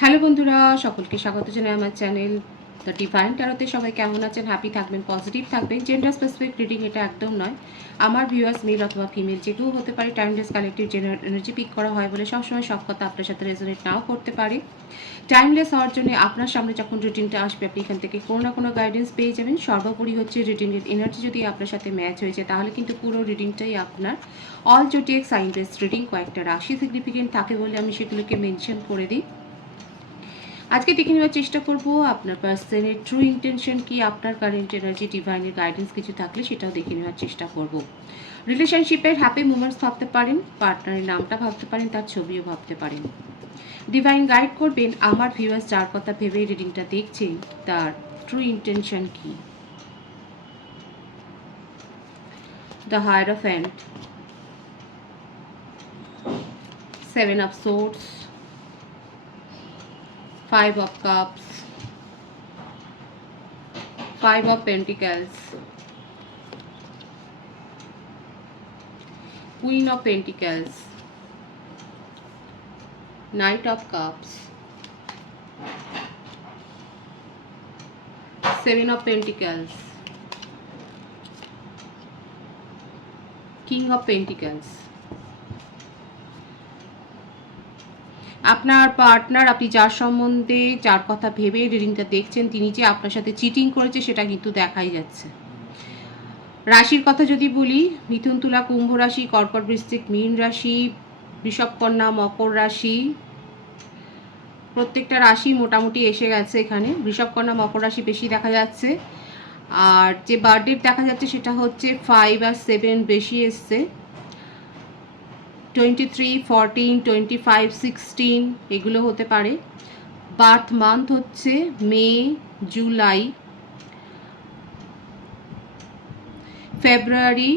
Hello বন্ধুরা, সকলকে স্বাগত জানাই আমার চ্যানেল দ্য ডিভাইন ট্যারোতে। সবাই কেমন আছেন? হ্যাপি থাকবেন, পজিটিভ থাকবেন। জেন্ডার স্পেসিফিক রিডিং এটা একদম নয়। আমার ভিউয়ার্স মেল অথবা ফিমেল যে কেউ হতে পারে। টাইমলেস কালেক্টিভ এনার্জি পিক করা হয় বলে সবসময় সব কথা আপনার সাথে রেজোনেট নাও করতে পারে। টাইমলেস হওয়ার জন্য আপনার সামনে যখন রিডিংটা আসবে আপনি এখান থেকে কোনো না কোনো গাইডেন্স পেয়ে যাবেন। সর্বোপরি হচ্ছে রিডিংয়ের এনার্জি যদি আপনার সাথে ম্যাচ হয়েছে তাহলে কিন্তু পুরো রিডিংটাই আপনার। All zodiac sign based reading, কয়েকটা রাশি সিগনিফিকেন্ট থাকে বলে আমি সেগুলোকে মেনশন করে দিই। আজকে দেখে নেওয়ার চেষ্টা করব আপনার পার্সনের ট্রু ইন্টেনশন কি, আপনার কারেন্ট এনার্জি, ডিভাইনের গাইডেন্স কিছু থাকলে সেটাও দেখে নেওয়ার চেষ্টা করব। রিলেশনশিপের হ্যাপি মোমেন্টস ভাবতে পারেন, পার্টনারের নামটা ভাবতে পারেন, তার ছবিও ভাবতে পারেন। ডিভাইন গাইড করবেন আমার ভিউয়ার্স যার কথা ভেবে রিডিংটা দেখছেন তার ট্রু ইন্টেনশন কি। The hierophant, 7 of swords, 5 of cups, 5 of pentacles, Queen of Pentacles, Knight of Cups, 7 of Pentacles, King of Pentacles। আপনার পার্টনার, আপনি যার সম্বন্ধে যার কথা ভেবে রিডিংটা দেখছেন, তিনি যে আপনার সাথে চিটিং করেছে সেটা কিন্তু দেখাই যাচ্ছে। রাশির কথা যদি বলি, মিথুন, তুলা, কুম্ভ রাশি, কর্কট, বৃশ্চিক, মীন রাশি, বৃষভ, কন্যা, মকর রাশি, প্রত্যেকটা রাশি মোটামুটি এসে গেছে এখানে। বৃষভ, কন্যা, মকর রাশি বেশি দেখা যাচ্ছে। আর যে বার্থডেট দেখা যাচ্ছে সেটা হচ্ছে 5 আর 7 বেশি এসছে। 23, 14, 25, 16 এগুলো হতে পারে। বার্থ মান্থ হচ্ছে মে, জুলাই, ফেব্রুয়ারি,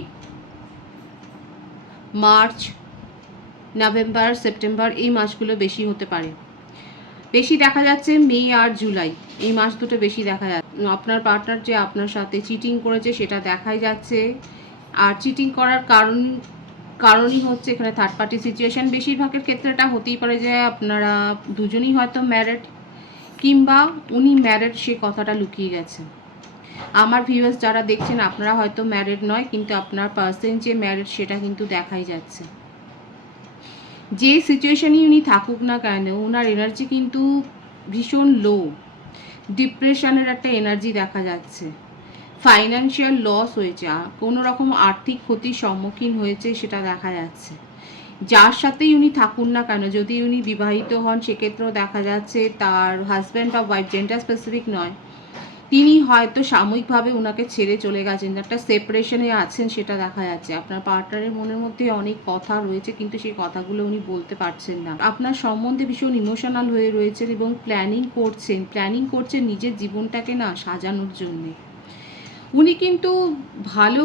মার্চ, নভেম্বর, সেপ্টেম্বর, এই মাসগুলো বেশি হতে পারে। বেশি দেখা যাচ্ছে মে আর জুলাই, এই মাস দুটো বেশি দেখা যাচ্ছে। আপনার পার্টনার যে আপনার সাথে চিটিং করেছে সেটা দেখাই যাচ্ছে। আর চিটিং করার কারণই হচ্ছে এখানে থার্ড পার্টি সিচুয়েশন। বেশিরভাগের ক্ষেত্রে এটা হতেই পারে যে আপনারা দুজনই হয়তো ম্যারেড, কিংবা উনি ম্যারেড সে কথাটা লুকিয়ে গেছে। আমার ভিউয়ার্স যারা দেখছেন আপনারা হয়তো ম্যারেড নয়, কিন্তু আপনার পার্সন যে ম্যারেড সেটা কিন্তু দেখাই যাচ্ছে। যে সিচুয়েশনই উনি থাকুক না কেন ওনার এনার্জি কিন্তু ভীষণ লো, ডিপ্রেশনের একটা এনার্জি দেখা যাচ্ছে। ফাইন্যান্সিয়াল লস হয়েছে, কোনো রকম আর্থিক ক্ষতির সম্মুখীন হয়েছে সেটা দেখা যাচ্ছে। যার সাথেই উনি থাকুন না কেন, যদি উনি বিবাহিত হন সেক্ষেত্রেও দেখা যাচ্ছে তার হাজব্যান্ড বা ওয়াইফ, জেন্ডার স্পেসিফিক নয়, তিনি হয়তো সাময়িকভাবে ওনাকে ছেড়ে চলে গেছেন, একটা সেপারেশনে আছেন সেটা দেখা যাচ্ছে। আপনার পার্টনারের মনের মধ্যে অনেক কথা রয়েছে কিন্তু সেই কথাগুলো উনি বলতে পারছেন না। আপনার সম্বন্ধে ভীষণ ইমোশনাল হয়ে রয়েছেন এবং প্ল্যানিং করছেন নিজের জীবনটাকে না সাজানোর জন্যে। উনি কিন্তু ভালো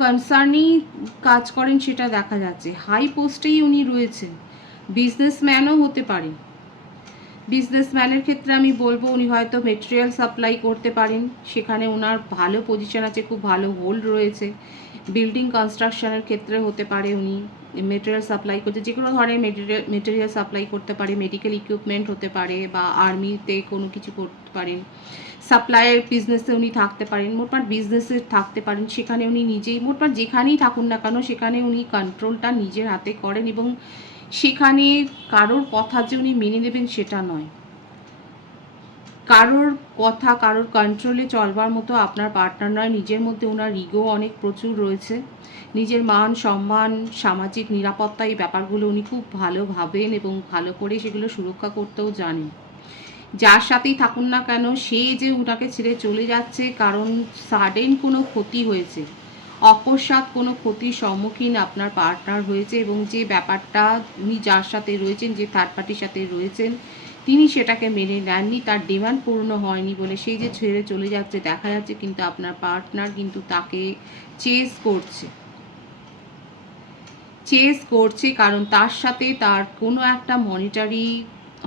কনসার্নেই কাজ করেন সেটা দেখা যাচ্ছে। হাই পোস্টেই উনি রয়েছেন, বিজনেসম্যানও হতে পারেন। বিজনেসম্যানের ক্ষেত্রে আমি বলবো উনি হয়তো মেটেরিয়াল সাপ্লাই করতে পারেন, সেখানে ওনার ভালো পজিশন আছে, খুব ভালো হোল্ড রয়েছে। বিল্ডিং কনস্ট্রাকশনের ক্ষেত্রে হতে পারে উনি মেটেরিয়াল সাপ্লাই করতে, যে কোনো ধরনের মেটেরিয়াল সাপ্লাই করতে পারে, মেডিকেল ইকুইপমেন্ট হতে পারে, বা আর্মিতে কোনো কিছু করতে পারেন, সাপ্লাইয়ের বিজনেসে উনি থাকতে পারেন, মোটমাট বিজনেসে থাকতে পারেন। সেখানে উনি নিজেই, মোটমাট যেখানেই থাকুন না কেন সেখানে উনি কন্ট্রোলটা নিজের হাতে করেন, এবং সেখানে কারোর কথা যে উনি মেনে নেবেন সেটা নয়। কারোর কথা, কারোর কন্ট্রোলে চলবার মতো আপনার পার্টনার নয়। নিজের মধ্যে ওনার ইগো অনেক প্রচুর রয়েছে। নিজের মান সম্মান, সামাজিক নিরাপত্তা, এই ব্যাপারগুলো উনি খুব ভালো ভাবেন এবং ভালো করে সেগুলো সুরক্ষা করতেও জানেন। যার সাথেই থাকুন না কেন সে যে ওনাকে ছেড়ে চলে যাচ্ছে কারণ সাডেন কোনো ক্ষতি হয়েছে, অকস্মাৎ কোনো ক্ষতির সম্মুখীন আপনার পার্টনার হয়েছে, এবং যে ব্যাপারটা উনি যার সাথে রয়েছেন, যে থার্ড পার্টির সাথে রয়েছেন, তিনি সেটাকে মেনে নেননি, তার ডিমান্ড পূর্ণ হয়নি বলে সেই যে ছেড়ে চলে যাচ্ছে দেখা যাচ্ছে। কিন্তু আপনার পার্টনার কিন্তু তাকে চেস করছে কারণ তার সাথে তার কোনো একটা মনিটারি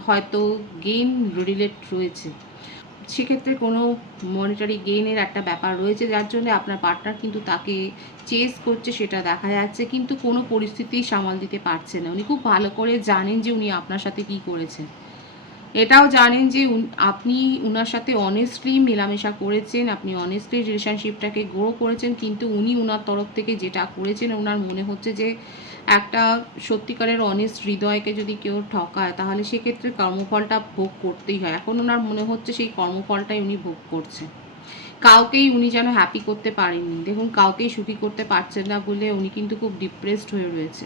হয়তো গেইন রিলেট রয়েছে। সেক্ষেত্রে কোনো মনিটারি গেইনের একটা ব্যাপার রয়েছে, যার জন্য আপনার পার্টনার কিন্তু তাকে চেস করছে সেটা দেখা যাচ্ছে, কিন্তু কোনো পরিস্থিতি সামাল দিতে পারছে না। উনি খুব ভালো করে জানেন যে উনি আপনার সাথে কী করেছেন। এটাও জানেন যে আপনি উনার সাথে অনেস্টলি মেলামেশা করেছেন, আপনি অনেস্টলি রিলেশনশিপটাকে গ্রো করেছেন, কিন্তু উনি উনার তরফ থেকে যেটা করেছেন ওনার মনে হচ্ছে যে একটা সত্যিকারের অনেস্ট হৃদয়কে যদি কেউ ঠকায় তাহলে সেক্ষেত্রে কর্মফলটা ভোগ করতেই হয়। এখন ওনার মনে হচ্ছে সেই কর্মফলটাই উনি ভোগ করছেন। কাউকেই উনি যেন হ্যাপি করতে পারেননি। দেখুন, কাউকেই সুখী করতে পারছেন না বলে উনি কিন্তু খুব ডিপ্রেসড হয়ে রয়েছে।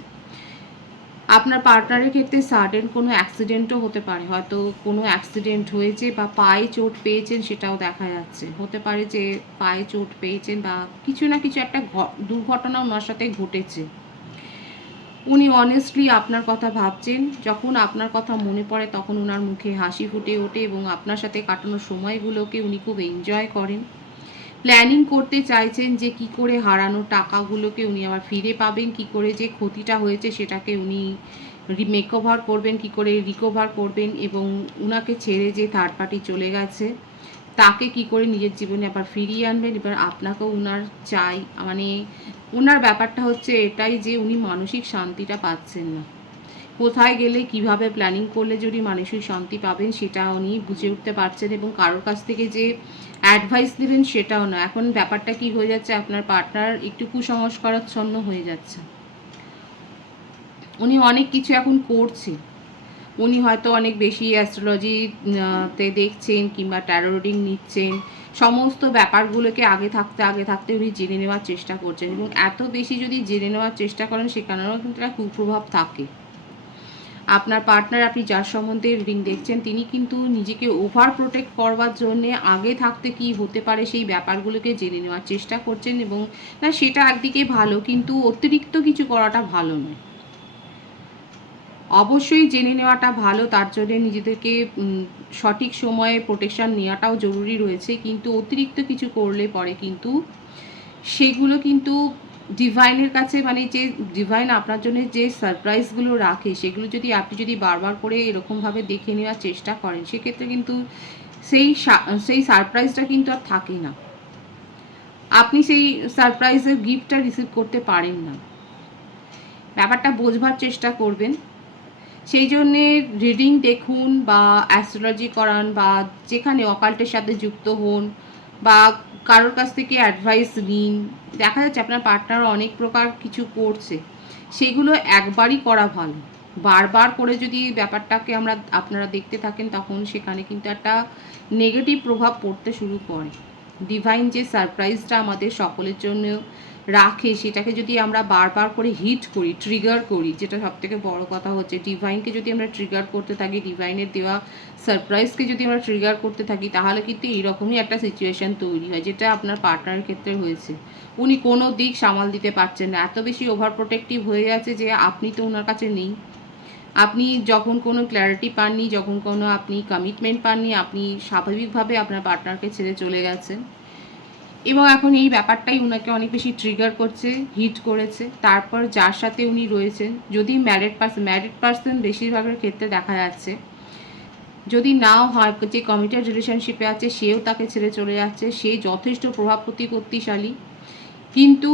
আপনার পার্টনারের ক্ষেত্রে সাডেন কোনো অ্যাক্সিডেন্টও হতে পারে, হয়তো কোনো অ্যাক্সিডেন্ট হয়েছে বা পায়ে চোট পেয়েছেন সেটাও দেখা যাচ্ছে। হতে পারে যে পায়ে চোট পেয়েছেন বা কিছু না কিছু একটা দুর্ঘটনা ওনার সাথে ঘটেছে। উনি অনেস্টলি আপনার কথা ভাবছেন, যখন আপনার কথা মনে পড়ে তখন ওনার মুখে হাসি ফুটে ওঠে এবং আপনার সাথে কাটানো সময়গুলোকে উনি খুব এনজয় করেন। প্ল্যানিং করতে চাইছেন যে কি করে হারানো টাকাগুলোকে উনি আবার ফিরে পাবেন, কি করে যে ক্ষতিটা হয়েছে সেটাকে উনি মেকওভার করবেন, কি করে রিকভার করবেন, এবং উনাকে ছেড়ে যে থার্ড পার্টি চলে গেছে তাকে কি করে নিজের জীবনে আবার ফিরিয়ে আনবেন। এবার আপনাকেও উনার চাই, মানে উনার ব্যাপারটা হচ্ছে এটাই যে উনি মানসিক শান্তিটা পাচ্ছেন না। কোথায় গেলে কিভাবে প্ল্যানিং করলে যদি মানসিক শান্তি পাবেন সেটা উনি বুঝে উঠতে পারছেন, এবং কারোর কাছ থেকে যে অ্যাডভাইস নেবেন সেটাও না। এখন ব্যাপারটা কি হয়ে যাচ্ছে, আপনার পার্টনার একটু কুসংস্কারাচ্ছন্ন হয়ে যাচ্ছে। উনি অনেক কিছু এখন করছে, উনি হয়তো অনেক বেশি অ্যাস্ট্রোলজি তে দেখছেন কিংবা ট্যারো রিডিং নিচ্ছেন, সমস্ত ব্যাপারগুলোকে আগে থাকতে উনি জেনে নেওয়ার চেষ্টা করছেন, এবং এত বেশি যদি জেনে নেওয়ার চেষ্টা করেন সেখানেও কিন্তু একটা কুপ্রভাব থাকে। আপনার পার্টনার, আপনি যার সম্বন্ধে রিডিং দেখছেন, তিনি কিন্তু নিজেকে ওভার প্রোটেক্ট করবার জন্যে আগে থাকতে কি হতে পারে সেই ব্যাপারগুলোকে জেনে নেওয়ার চেষ্টা করছেন, এবং না সেটা একদিকে ভালো, কিন্তু অতিরিক্ত কিছু করাটা ভালো নয়। অবশ্যই জেনে নেওয়াটা ভালো, তার জন্যে নিজেদেরকে সঠিক সময়ে প্রোটেকশান নেওয়াটাও জরুরি রয়েছে, কিন্তু অতিরিক্ত কিছু করলে পরে কিন্তু সেগুলো কিন্তু ডিভাইনের কাছে, মানে যে ডিভাইন আপনার জন্য যে সারপ্রাইজগুলো রাখে সেগুলো যদি আপনি যদি বারবার করে এরকমভাবে দেখে নেওয়ার চেষ্টা করেন সেক্ষেত্রে কিন্তু সেই সারপ্রাইজটা কিন্তু আর থাকে না, আপনি সেই সারপ্রাইজের গিফটটা রিসিভ করতে পারেন না। ব্যাপারটা বোঝবার চেষ্টা করবেন। সেই জন্যে রিডিং দেখুন বা অ্যাস্ট্রোলজি করান বা যেখানে অকাল্টের সাথে যুক্ত হন বা কারোর কাছ থেকে অ্যাডভাইস নিন। দেখা যাচ্ছে আপনার পার্টনার অনেক প্রকার কিছু করছে, সেগুলো একবারই করা ভালো। বারবার করে যদি ব্যাপারটাকে আপনারা দেখতে থাকেন তখন সেখানে কিন্তু একটা নেগেটিভ প্রভাব পড়তে শুরু করে। ডিভাইন যে সারপ্রাইজটা আমাদের সকলের জন্য রাখে সেটাকে যদি আমরা বারবার করে হিট করি, ট্রিগার করি, যেটা সবথেকে বড় কথা হচ্ছে ডিভাইনকে যদি আমরা ট্রিগার করতে থাকি, ডিভাইনের দেওয়া সারপ্রাইজকে যদি আমরা ট্রিগার করতে থাকি, তাহলে কিন্তু এইরকমই একটা সিচুয়েশান তৈরি হয়, যেটা আপনার পার্টনারের ক্ষেত্রে হয়েছে। উনি কোনো দিক সামাল দিতে পারছেন না, এত বেশি ওভার প্রোটেক্টিভ হয়ে গেছে যে আপনি তো ওনার কাছে নেই। আপনি যখন কোনো ক্ল্যারিটি পাননি, যখন কোনো আপনি কমিটমেন্ট পাননি, আপনি স্বাভাবিকভাবে আপনার পার্টনারকে ছেড়ে চলে গেছেন, এবং এখন এই ব্যাপারটাই উনাকে অনেক বেশি ট্রিগার করছে, হিট করেছে। তারপর যার সাথে উনি রয়েছেন, যদি ম্যারিড পার্সন বেশিরভাগের ক্ষেত্রে দেখা যাচ্ছে, যদি নাও হয় যে কমিটেড রিলেশনশিপে আছে সেও তাকে ছেড়ে চলে যাচ্ছে, সে যথেষ্ট প্রভাব প্রতিপত্তিশালী, কিন্তু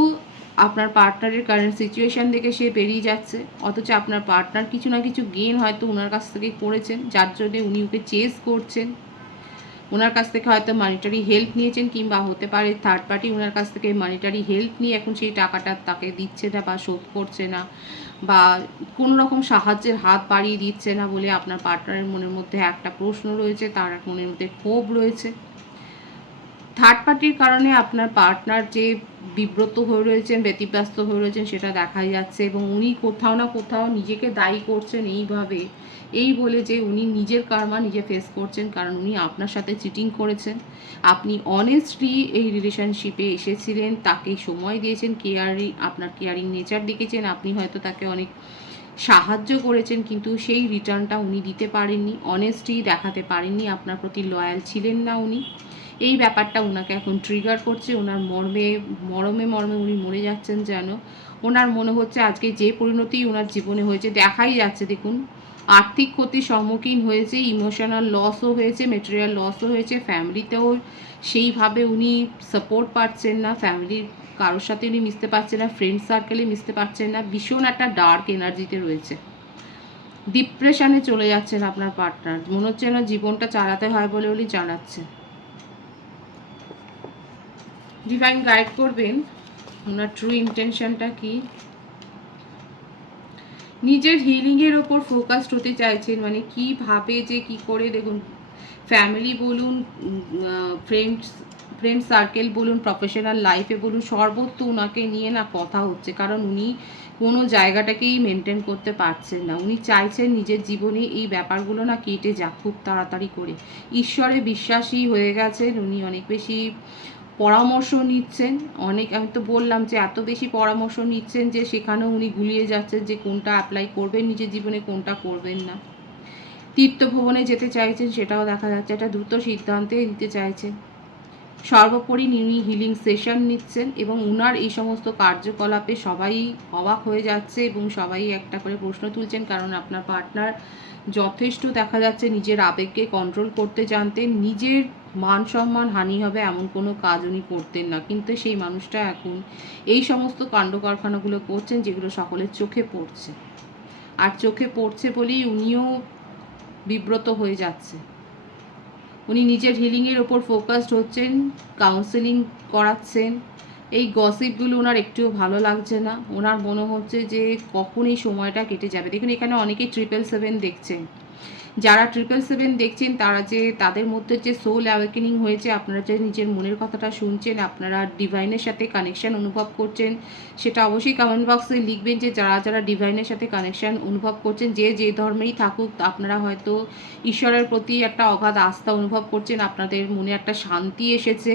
আপনার পার্টনারের কারেন্ট সিচুয়েশান দেখে সে বেরিয়ে যাচ্ছে, অথচ আপনার পার্টনার কিছু না কিছু গেন হয়তো ওনার কাছ থেকে করেছেন, যার জন্য উনি ওকে চেস করছেন। ওনার কাছ থেকে হয়তো মানিটারি হেল্প নিয়েছেন, কিংবা হতে পারে থার্ড পার্টি ওনার কাছ থেকে মানিটারি হেল্প নিয়ে এখন সেই টাকাটা তাকে দিচ্ছে না বা শোধ করছে না, বা কোনো রকম সাহায্যের হাত বাড়িয়ে দিচ্ছে না বলে আপনার পার্টনারের মনের মধ্যে একটা প্রশ্ন রয়েছে, তার মনের মধ্যে ক্ষোভ রয়েছে। থার্ড পার্টির কারণে আপনার পার্টনার যে বিব্রত হয়ে রয়েছেন, ব্যতিব্যস্ত হয়ে রয়েছেন সেটা দেখাই যাচ্ছে, এবং উনি কোথাও না কোথাও নিজেকে দায়ী করছেন এইভাবে, এই বলে যে উনি নিজের কার্মা নিজে ফেস করছেন, কারণ উনি আপনার সাথে চিটিং করেছেন। আপনি অনেস্টলি এই রিলেশনশিপে এসেছিলেন, তাকে সময় দিয়েছেন, আপনার কেয়ারিং নেচার দেখেছেন, আপনি হয়তো তাকে অনেক সাহায্য করেছেন, কিন্তু সেই রিটার্নটা উনি দিতে পারেননি, অনেস্টি দেখাতে পারেননি, আপনার প্রতি লয়াল ছিলেন না উনি। এই ব্যাপারটা ওনাকে এখন ট্রিগার করছে, ওনার মরমে উনি মরে যাচ্ছেন যেন। ওনার মনে হচ্ছে আজকে যে পরিণতি ওনার জীবনে হয়েছে দেখাই যাচ্ছে, দেখুন আর্থিক ক্ষতির সম্মুখীন হয়েছে, ইমোশনাল লসও হয়েছে, মেটেরিয়াল লসও হয়েছে, ফ্যামিলিতেও সেইভাবে উনি সাপোর্ট পাচ্ছেন না, ফ্যামিলির কারোর সাথে উনি মিশতে পারছেন না, ফ্রেন্ড সার্কেলে মিশতে পারছেন না, ভীষণ একটা ডার্ক এনার্জিতে রয়েছে। ডিপ্রেশনে চলে যাচ্ছেন আপনার পার্টনার, মনে হচ্ছে না জীবনটা চালাতে হয় বলে উনি চালাচ্ছে। ডিভাইন গাইড করবেন ওনার ট্রু ইন্টেনশনটা কি। নিজের হিলিংয়ের ওপর ফোকাসড হতে চাইছেন, মানে কি ভাবে যে কি করে, দেখুন ফ্যামিলি বলুন, ফ্রেন্ড সার্কেল বলুন, প্রফেশনাল লাইফে বলুন, সর্বত্র ওনাকে নিয়ে না কথা হচ্ছে, কারণ উনি কোনো জায়গাটাকেই মেনটেন করতে পারছেন না। উনি চাইছেন নিজের জীবনে এই ব্যাপারগুলো না কেটে যাক খুব তাড়াতাড়ি করে। ঈশ্বরে বিশ্বাসী হয়ে গেছেন উনি, অনেক বেশি পরামর্শ নিচ্ছেন। আমি তো বললাম যে এত বেশি পরামর্শ নিচ্ছেন যে সেখানেও উনি গুলিয়ে যাচ্ছেন যে কোনটা অ্যাপ্লাই করবেন নিজের জীবনে, কোনটা করবেন না। তীর্থভ্রমণে যেতে চাইছেন, সেটাও দেখা যাচ্ছে, একটা দ্রুত সিদ্ধান্তে দিতে চাইছেন। সর্বোপরি উনি হিলিং সেশন নিচ্ছেন এবং উনার এই সমস্ত কার্যকলাপে সবাই অবাক হয়ে যাচ্ছে এবং সবাই একটা করে প্রশ্ন তুলছেন, কারণ আপনার পার্টনার যথেষ্ট দেখা যাচ্ছে নিজের আবেগকে কন্ট্রোল করতে জানতেন। নিজের মান সম্মান হানি হবে এমন কোনো কাজ উনি করতেন না, কিন্তু সেই মানুষটা এখন এই সমস্ত কাণ্ড কারখানাগুলো করছেন যেগুলো সকলের চোখে পড়ছে, আর চোখে পড়ছে বলেই উনিও বিব্রত হয়ে যাচ্ছে। উনি নিজের হিলিংয়ের ওপর ফোকাসড হচ্ছেন, কাউন্সেলিং করাচ্ছেন। এই গসিপগুলো ওনার একটুও ভালো লাগছে না, ওনার মনে হচ্ছে যে কখন এই সময়টা কেটে যাবে। দেখুন এখানে অনেকেই 777 দেখছেন, যারা 777 দেখছেন তারা যে তাদের মধ্যে যে সোল অ্যাওয়েকেনিং হয়েছে, আপনারা যে নিজের মনের কথাটা শুনছেন, আপনারা ডিভাইনের সাথে কানেকশান অনুভব করছেন, সেটা অবশ্যই কমেন্ট বক্সে লিখবেন যে যারা যারা ডিভাইনের সাথে কানেকশান অনুভব করছেন, যে যে ধর্মেই থাকুক, আপনারা হয়তো ঈশ্বরের প্রতি একটা অগাধ আস্থা অনুভব করছেন, আপনাদের মনে একটা শান্তি এসেছে।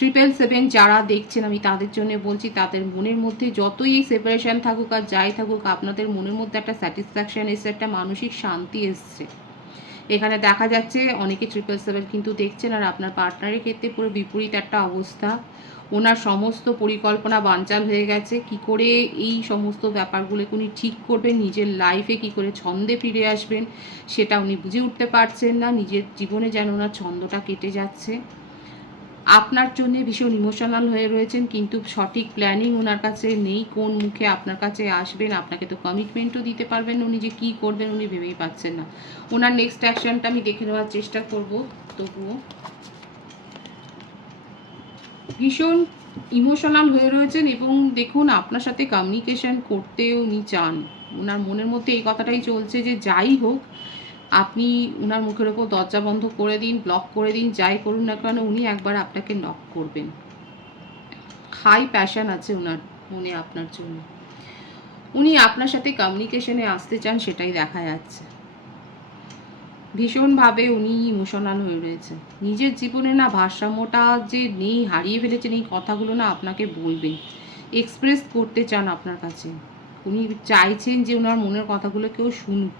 777 যারা দেখছেন, আমি তাদের জন্য বলছি, তাদের মনের মধ্যে যতই এই সেপারেশন থাকুক আর যাই থাকুক, আপনাদের মনের মধ্যে একটা স্যাটিসফ্যাকশান এসছে, একটা মানসিক শান্তি এসছে। এখানে দেখা যাচ্ছে অনেকে 777 কিন্তু দেখছেন, আর আপনার পার্টনারের ক্ষেত্রে পুরো বিপরীত একটা অবস্থা। ওনার সমস্ত পরিকল্পনা বানচাল হয়ে গেছে, কি করে এই সমস্ত ব্যাপারগুলোকে উনি ঠিক করবেন, নিজের লাইফে কি করে ছন্দে ফিরে আসবেন সেটা উনি বুঝে উঠতে পারছেন না। নিজের জীবনে যেন ওনার ছন্দটা কেটে যাচ্ছে। আপনার জন্য ভীষণ ইমোশনাল হয়ে রয়েছেন, কিন্তু সঠিক প্ল্যানিং ওনার কাছে নেই, কোন মুখে আপনার কাছে আসবেন। আপনাকে তো কমিটমেন্টও দিতে পারবেন না, উনি যে কী করবেন উনি ভেবেই পাচ্ছেন না। ওনার নেক্সট অ্যাকশনটা আমি দেখে নেওয়ার চেষ্টা করব। তবুও ভীষণ ইমোশনাল হয়ে রয়েছেন এবং দেখুন আপনার সাথে কমিউনিকেশন করতেও উনি চান। ওনার মনের মধ্যে এই কথাটাই চলছে যে যাই হোক, আপনি ওনার মুখের ওপর দরজা বন্ধ করে দিন, ব্লক করে দিন, যাই করুন না কেন উনি একবার আপনাকে নক করবেন। হাই প্যাশন আছে ওনার মনে আপনার জন্য, উনি আপনার সাথে কমিউনিকেশনে আসতে চান, সেটাই দেখা যাচ্ছে। ভীষণভাবে উনি ইমোশনাল হয়ে রয়েছে, নিজের জীবনে না ভারসাম্যটা যে নেই, হারিয়ে ফেলেছেন, এই কথাগুলো না আপনাকে বলবেন, এক্সপ্রেস করতে চান আপনার কাছে। উনি চাইছেন যে ওনার মনের কথাগুলো কেউ শুনুক।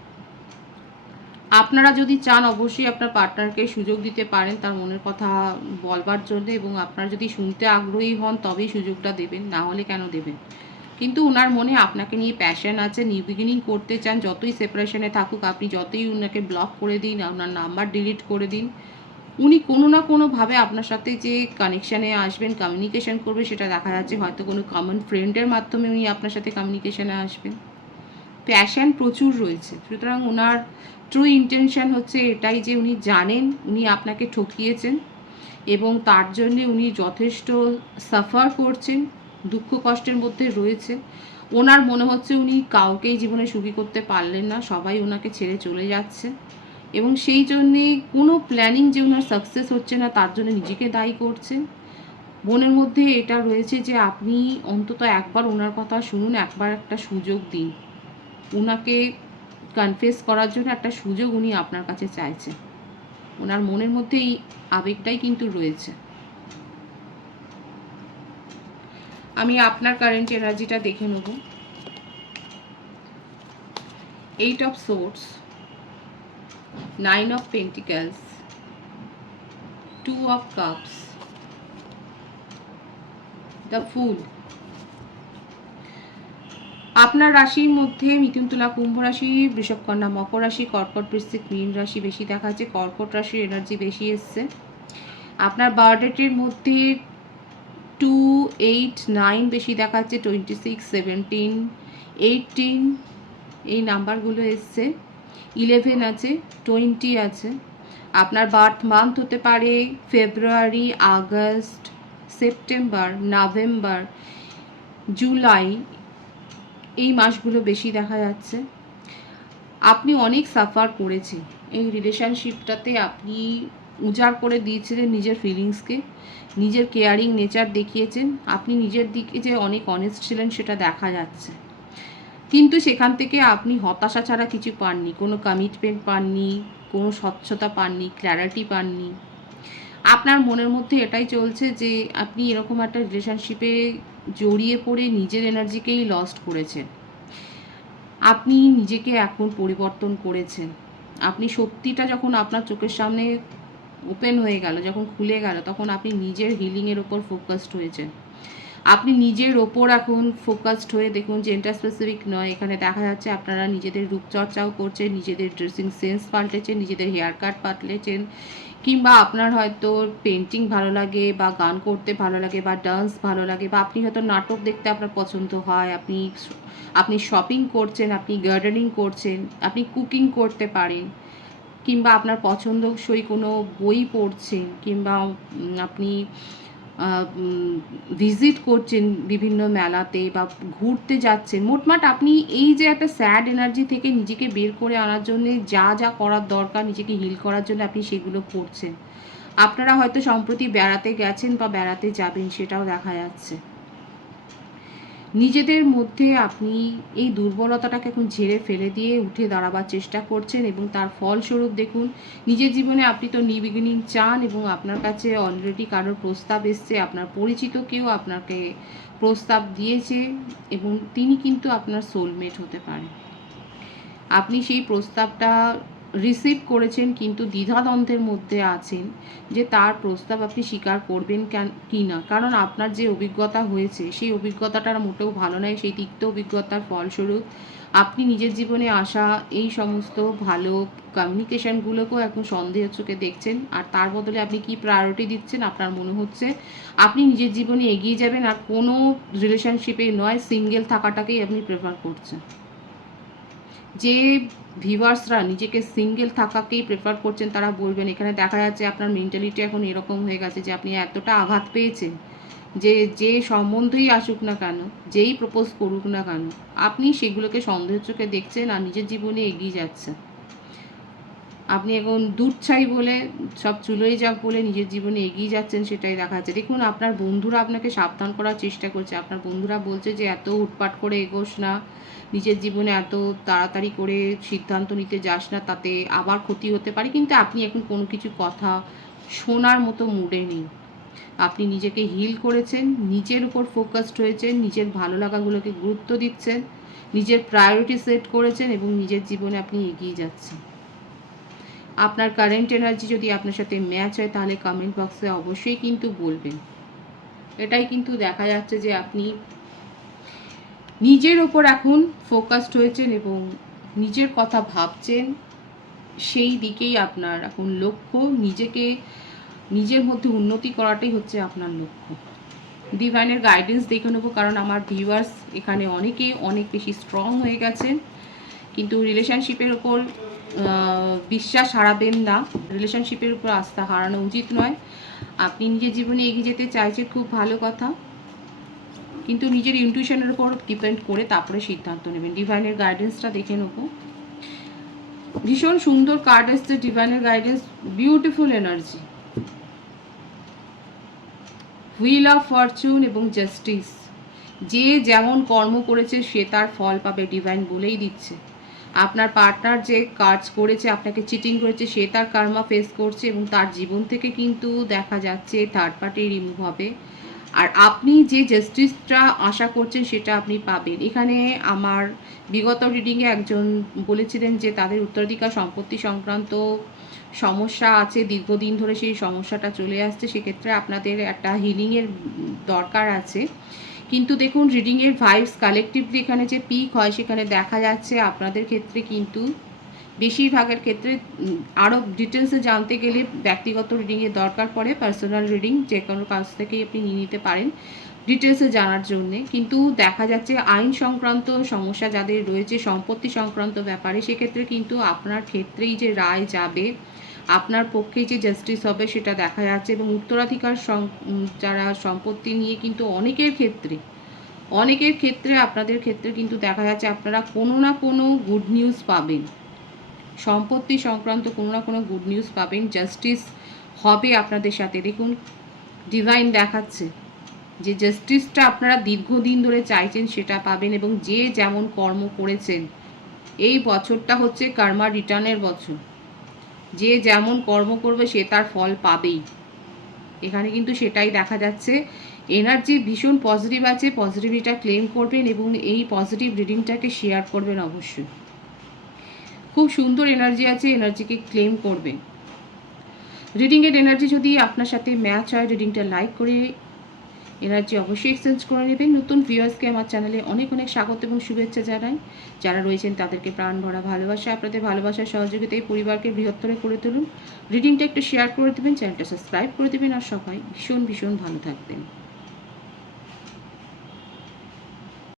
আপনারা যদি চান অবশ্যই আপনার পার্টনারকে সুযোগ দিতে পারেন তার মনের কথা বলবার জন্য, এবং আপনারা যদি শুনতে আগ্রহী হন তবেই সুযোগটা দেবেন, না হলে কেন দেবেন। কিন্তু ওনার মনে আপনাকে নিয়ে প্যাশন আছে, নিউ বিগিনিং করতে চান। যতই সেপারেশনে থাকুক, আপনি যতই ওনাকে ব্লক করে দিন, আপনার নাম্বার ডিলিট করে দিন, উনি কোনো না কোনোভাবে আপনার সাথে যে কানেকশানে আসবেন, কমিউনিকেশন করবে, সেটা দেখা যাচ্ছে হয়তো কোনো কমন ফ্রেন্ডের মাধ্যমে উনি আপনার সাথে কমিউনিকেশনে আসবেন। প্যাশন প্রচুর রয়েছে, সুতরাং ওনার ট্রু ইন্টেনশন হচ্ছে এটাই যে উনি জানেন উনি আপনাকে ঠকিয়েছেন এবং তার জন্যে উনি যথেষ্ট সাফার করছেন, দুঃখ কষ্টের মধ্যে রয়েছে। ওনার মনে হচ্ছে উনি কাউকেই জীবনে সুখী করতে পারলেন না, সবাই ওনাকে ছেড়ে চলে যাচ্ছে এবং সেই জন্যে কোনো প্ল্যানিং যে ওনার সাকসেস হচ্ছে না তার জন্য নিজেকে দায়ী করছেন। মনের মধ্যে এটা রয়েছে যে আপনি অন্তত একবার ওনার কথা শুনুন, একবার একটা সুযোগ দিন, ওনাকে কনফেস করার জন্য একটা সুযোগ উনি আপনার কাছে চাইছেন। ওনার মনের মধ্যে এই আবেগটাই কিন্তু রয়েছে। আমি আপনার কারেন্ট এনার্জিটা দেখে নেব। 8 of swords, 9 of pentacles, 2 of cups, the fool. আপনার রাশির মধ্যে মিথুন, তুলা, কুম্ভ রাশি, বৃষভ, কন্যা, মকর রাশি, কর্কট, বৃশ্চিক, মীন রাশি বেশি দেখা যাচ্ছে। কর্কট রাশির এনার্জি বেশি এসছে। আপনার বার্থডেটের মধ্যে 2, 8, 9 বেশি দেখাচ্ছে, 26, 17, 18 এই নাম্বারগুলো এসছে। 11 আছে, 20 আছে। আপনার বার্থ মান্থ হতে পারে ফেব্রুয়ারি, আগস্ট, সেপ্টেম্বর, নভেম্বর, জুলাই, এই মাসগুলো বেশি দেখা যাচ্ছে। আপনি অনেক সাফার করেছেন এই রিলেশনশিপটাতে, আপনি উজাড় করে দিয়েছিলেন নিজের ফিলিংসকে, নিজের কেয়ারিং নেচার দেখিয়েছেন, আপনি নিজের দিকে যে অনেক অনেস্ট ছিলেন সেটা দেখা যাচ্ছে। কিন্তু সেখান থেকে আপনি হতাশা ছাড়া কিছু পাননি, কোনো কমিটমেন্ট পাননি, কোনো স্বচ্ছতা পাননি, ক্ল্যারিটি পাননি। আপনার মনের মধ্যে এটাই চলছে যে আপনি এরকম একটা রিলেশনশিপে জড়িয়ে পড়ে নিজের এনার্জিকেই লস্ট করেছেন। আপনি নিজেকে এখন পরিবর্তন করেছেন। আপনি সত্যিটা যখন আপনার চোখের সামনে ওপেন হয়ে গেল, যখন খুলে গেল, তখন আপনি নিজের হিলিংয়ের ওপর ফোকাসড হয়েছেন। আপনি নিজের ওপর এখন ফোকাসড হয়ে দেখুন, জেন্ডার স্পেসিফিক নয়, এখানে দেখা যাচ্ছে আপনারা নিজেদের রূপচর্চাও করছেন, নিজেদের ড্রেসিং সেন্স পাল্টেছেন, নিজেদের হেয়ার কাট পাল্টেছেন, কিংবা আপনার হয়তো পেন্টিং ভালো লাগে বা গান করতে ভালো লাগে বা ডান্স ভালো লাগে, বা আপনি হয়তো নাটক দেখতে আপনার পছন্দ হয়, আপনি শপিং করছেন, আপনি গার্ডেনিং করছেন, আপনি কুকিং করতে পারেন, কিংবা আপনার পছন্দসই কোনো বই পড়ছেন, কিংবা আপনি ভিজিট করছেন বিভিন্ন মেলাতে বা ঘুরতে যাচ্ছেন। মোটমাট আপনি এই যে একটা স্যাড এনার্জি থেকে নিজেকে বের করে আনার জন্য যা যা করার দরকার, নিজেকে হিল করার জন্য আপনি সেগুলো করছেন। আপনারা হয়তো সম্প্রতি বেড়াতে গেছেন বা বেড়াতে যাবেন, সেটাও দেখা যাচ্ছে। নিজেদের মধ্যে আপনি এই দুর্বলতাটাকে এখন ঝেড়ে ফেলে দিয়ে উঠে দাঁড়াবার চেষ্টা করছেন, এবং তার ফলস্বরূপ দেখুন নিজের জীবনে আপনি তো নিউ বিগিনিং চান, এবং আপনার কাছে অলরেডি কারোর প্রস্তাব এসছে, আপনার পরিচিত কেউ আপনাকে প্রস্তাব দিয়েছে, এবং তিনি কিন্তু আপনার সোলমেট হতে পারে। আপনি সেই প্রস্তাবটা রিসিভ করেছেন, কিন্তু দ্বিধাদ্বন্দ্বের মধ্যে আছেন যে তার প্রস্তাব আপনি স্বীকার করবেন কি না। কারণ আপনার যে অভিজ্ঞতা হয়েছে সেই অভিজ্ঞতাটা মোটেও ভালো নয়। সেই তিক্ত অভিজ্ঞতার ফলস্বরূপ আপনি নিজের জীবনে আসা এই সমস্ত ভালো কমিউনিকেশনগুলোকেও এখন সন্দেহের চোখে দেখছেন, আর তার বদলে আপনি কি প্রায়োরিটি দিচ্ছেন, আপনার মনে হচ্ছে আপনি নিজের জীবনে এগিয়ে যাবেন, আর কোনো রিলেশনশিপে নয়, সিঙ্গেল থাকাটাকেই আপনি প্রেফার করছেন। যে ভিউয়ার্সরা নিজেকে সিঙ্গেল থাকাকেই প্রেফার করছেন তারা বলবেন, এখানে দেখা যাচ্ছে আপনার মেন্টালিটি এখন এরকম হয়ে গেছে যে আপনি এতটা আঘাত পেয়েছেন যে যে সম্বন্ধেই আসুক না কেন, যেই প্রপোজ করুক না কেন, আপনি সেগুলোকে সন্দেহের চোখে দেখছেন আর নিজের জীবনে এগিয়ে যাচ্ছেন। আপনি এখন দুধ ছাই বলে সব চুলোই যাক বলে নিজের জীবনে এগিয়ে যাচ্ছেন, সেটাই দেখা যাচ্ছে। দেখুন আপনার বন্ধুরা আপনাকে সাবধান করার চেষ্টা করছে, আপনার বন্ধুরা বলছে যে এত উটপাট করে এগোস না, নিজের জীবনে এত তাড়াতাড়ি করে সিদ্ধান্ত নিতে যাস না, তাতে আবার ক্ষতি হতে পারে। কিন্তু আপনি এখন কোনো কিছু কথা শোনার মতো মুডে নেই। আপনি নিজেকে হিল করেছেন, নিজের উপর ফোকাসড হয়েছেন, নিজের ভালো লাগাগুলোকে গুরুত্ব দিচ্ছেন, নিজের প্রায়োরিটি সেট করেছেন, এবং নিজের জীবনে আপনি এগিয়ে যাচ্ছেন। আপনার কারেন্ট এনার্জি যদি আপনার সাথে ম্যাচ হয় তাহলে কমেন্ট বক্সে অবশ্যই কিন্তু বলবেন। এটাই কিন্তু দেখা যাচ্ছে যে আপনি নিজের ওপর এখন ফোকাসড হয়েছেন এবং নিজের কথা ভাবছেন, সেই দিকেই আপনার এখন লক্ষ্য। নিজের মধ্যে উন্নতি করাটাই হচ্ছে আপনার লক্ষ্য। ডিভাইনের গাইডেন্স দেখে নেবো, কারণ আমার ভিউয়ার্স এখানে অনেক বেশি স্ট্রং হয়ে গেছেন, কিন্তু রিলেশনশিপের ওপর বিশ্বাস হারাবেন না, রিলেশনশিপের উপর আস্থা হারানো উচিত নয়। আপনি নিজের জীবনে এগিয়ে যেতে চাইছেন, খুব ভালো কথা, কিন্তু নিজের ইনটিউশনের উপর ডিপেন্ড করে তারপরে সিদ্ধান্ত নেবেন। ডিভাইনের গাইডেন্সটা দেখে নেব। ভীষণ সুন্দর কার্ড এসছে ডিভাইনের guidance, beautiful energy, wheel of fortune এবং জাস্টিস। যে যেমন কর্ম করেছে সে তার ফল পাবে, ডিভাইন বলেই দিচ্ছে। আপনার পার্টনার যে কাজ করেছে, আপনাকে চিটিং করেছে, সে তার কার্মা ফেস করছে, এবং তার জীবন থেকে কিন্তু দেখা যাচ্ছে থার্ড পার্টি রিমুভ হবে, আর আপনি যে জাস্টিসটা আশা করছেন সেটা আপনি পাবেন। এখানে আমার বিগত রিডিংয়ে একজন বলেছিলেন যে তাদের উত্তরাধিকার সম্পত্তি সংক্রান্ত সমস্যা আছে, দীর্ঘদিন ধরে সেই সমস্যাটা চলে আসছে, সেক্ষেত্রে আপনাদের একটা হিলিংয়ের দরকার আছে। কিন্তু দেখুন রিডিংয়ের ভাইবস কালেকটিভলি এখানে যে পিক হয় সেখানে দেখা যাচ্ছে আপনাদের ক্ষেত্রে কিন্তু বেশিরভাগের ক্ষেত্রে আরও ডিটেলসে জানতে গেলে ব্যক্তিগত রিডিংয়ের দরকার পড়ে, পার্সোনাল রিডিং যে কোনো কাছ থেকেই আপনি নিয়ে নিতে পারেন। ডিটেলসে জানার জন্যে। কিন্তু দেখা যাচ্ছে আইন সংক্রান্ত সমস্যা যাদের রয়েছে, সম্পত্তি সংক্রান্ত ব্যাপারে, সেক্ষেত্রে কিন্তু আপনার ক্ষেত্রেই যে রায় যাবে, আপনার পক্ষেই যে জাস্টিস হবে সেটা দেখা যাচ্ছে। এবং উত্তরাধিকার যারা সম্পত্তি নিয়ে কিন্তু অনেকের ক্ষেত্রে আপনাদের ক্ষেত্রে কিন্তু দেখা যাচ্ছে আপনারা কোনো না কোনো গুড নিউজ পাবেন, সম্পত্তি সংক্রান্ত কোনো না কোনো গুড নিউজ পাবেন, জাস্টিস হবে আপনাদের সাথে। দেখুন ডিভাইন দেখাচ্ছে যে জাস্টিসটা আপনারা দীর্ঘদিন ধরে চাইছেন সেটা পাবেন। এবং যে যেমন কর্ম করেছেন, এই বছরটা হচ্ছে কার্মা রিটার্নের বছর, যে যেমন কর্ম করবে সে তার ফল পাবেই। এখানে কিন্তু সেটাই দেখা যাচ্ছে। এনার্জি ভীষণ পজিটিভ আছে, পজিটিভিটা ক্লেম করবেন এবং এই পজিটিভ রিডিংটাকে শেয়ার করবেন অবশ্যই। খুব সুন্দর এনার্জি আছে, এনার্জিকে ক্লেম করবেন। রিডিংয়ের এনার্জি যদি আপনার সাথে ম্যাচ হয়, রিডিংটা লাইক করে এনার্জি অবশ্যই এক্সচেঞ্জ করে নেবেন। নতুন ভিউয়ার্সকে আমার চ্যানেলে অনেক অনেক স্বাগত এবং শুভেচ্ছা জানাই। যারা রয়েছেন তাদেরকে প্রাণ ভরা ভালোবাসা। আপনাদের ভালোবাসার সহযোগিতায় পরিবারকে বৃহত্তর করে তুলুন। রিডিংটা একটু শেয়ার করে দেবেন, চ্যানেলটা সাবস্ক্রাইব করে দেবেন, আর সবাই ভীষণ ভীষণ ভালো থাকবেন।